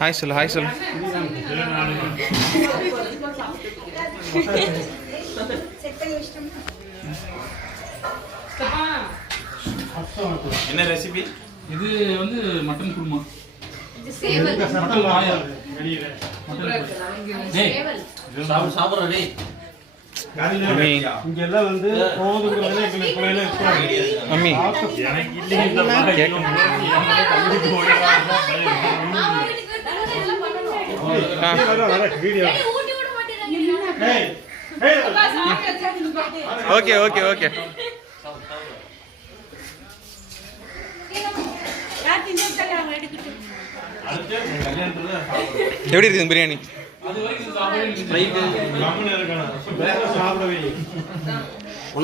Hi சொல்லு hi சொல்லு. என்ன ரெசிபி? இது வந்து மட்டன் குருமா. சாப்பிட்ற இங்கெல்லாம் வந்து மம்மி ஓகே ஓகே ஓகே. எப்படி இருக்குது பிரியாணி?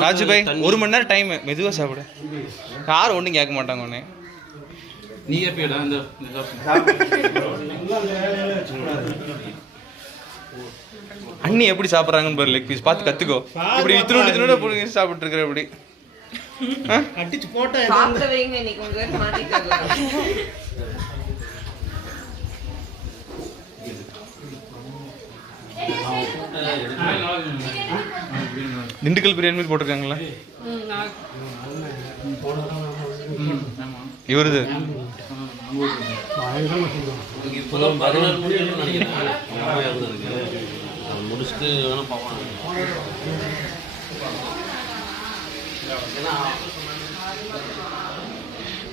ராஜு பாய் 1 மணி நேரம் டைம், மெதுவாக சாப்பிடு. யாரும் ஒன்றும் கேட்க மாட்டாங்க ஒன்று. நீ எப்படிடா இந்த அண்ணி எப்படி சாப்பிட்றாங்கன்னு பாரு. லெக் பீஸ் பார்த்து கற்றுக்கோ. இப்படி இத்தினோட பிடிச்சி சாப்பிட்டு இருக்கிற இப்படி அடிச்சு போட்டா திண்டுக்கல் பிரியாணி மாதிரி போட்டிருக்காங்களா? இவருது முடிச்சுட்டு வேணா பார்ப்பாங்க.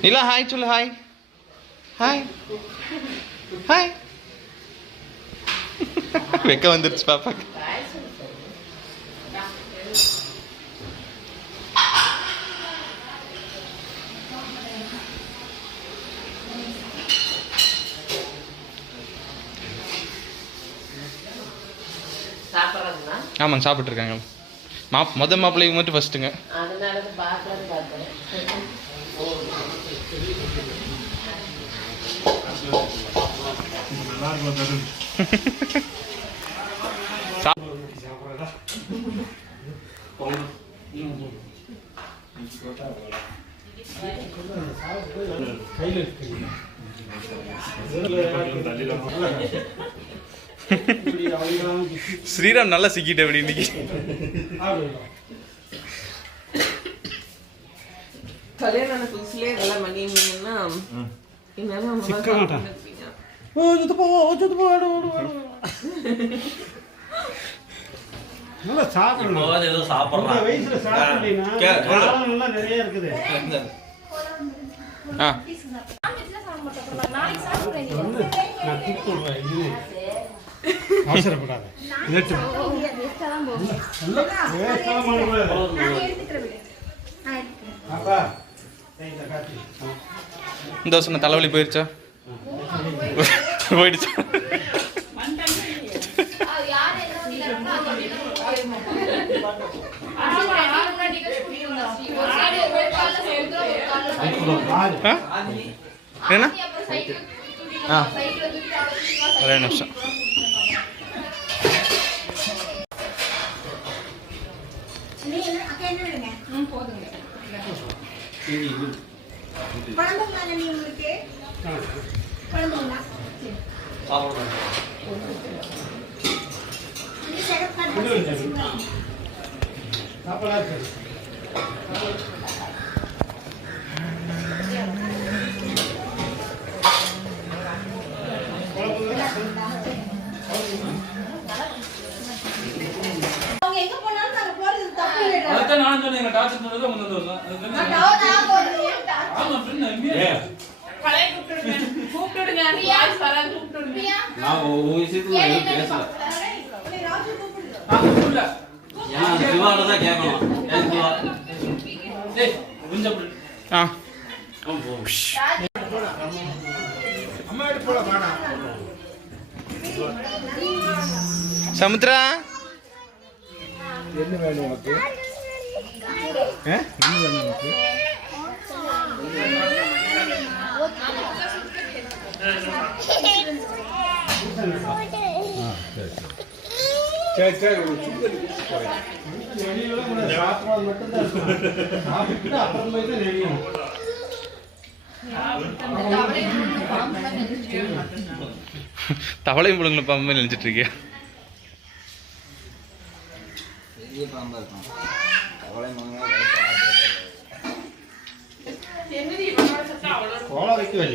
நிலா ஹாய் சொல்லு. Hi hi hi. வெக்க வந்துருச்சு பாப்பாக்கு. ஆமாங்க சாப்பிட்ருக்காங்க. மொதல் மாப்பிள்ளைக்கு மட்டும் ஃபஸ்ட்டுங்க. ஸ்ரீராம் நல்லா சிக்கிட்ட அப்படி இன்னைக்கு. கல்யாண புதுசுலேயே இதெல்லாம் பண்ணியிருந்தீங்கன்னா சிக்க மாட்டான். நல்லா சாப்பிடணும். ஏதோ சாப்பிட்றான். வயசுல சாப்பிடலாம் நிறைய இருக்குது. நான் கூப்பிடுறேன். அவசரப்படாத. இந்த வருஷம் தலைவலி போயிடுச்சா? போயிடுச்சா? என்ன? ஒரே நிமிஷம். அதான் நான் சொன்னேன், எங்க டாக்டர் சொன்னது முன்னது வருஷம். ஆமா ஃப்ரெண்ட் கூப்பிடுங்க. நான் ஒரு விஷயத்துல எதுவும் பேசல. சிவாட தான் கேட்கணும். கொஞ்சம் சமுத்ரா என்ன வேணும் உனக்கு? என்ன வேணும் உனக்கு? சரி சரி சாப்பிட்றது மட்டும்தான் சாப்பிட்டு அப்புறம் போய் தான் நெறியும். தவளையும் புழுங்களை பாம்பு மாதிரி நினைச்சிட்டு இருக்கியா? என்னடி இவனோட சத்தம் அவ்வளோ கோலம் வைக்க வேலையா?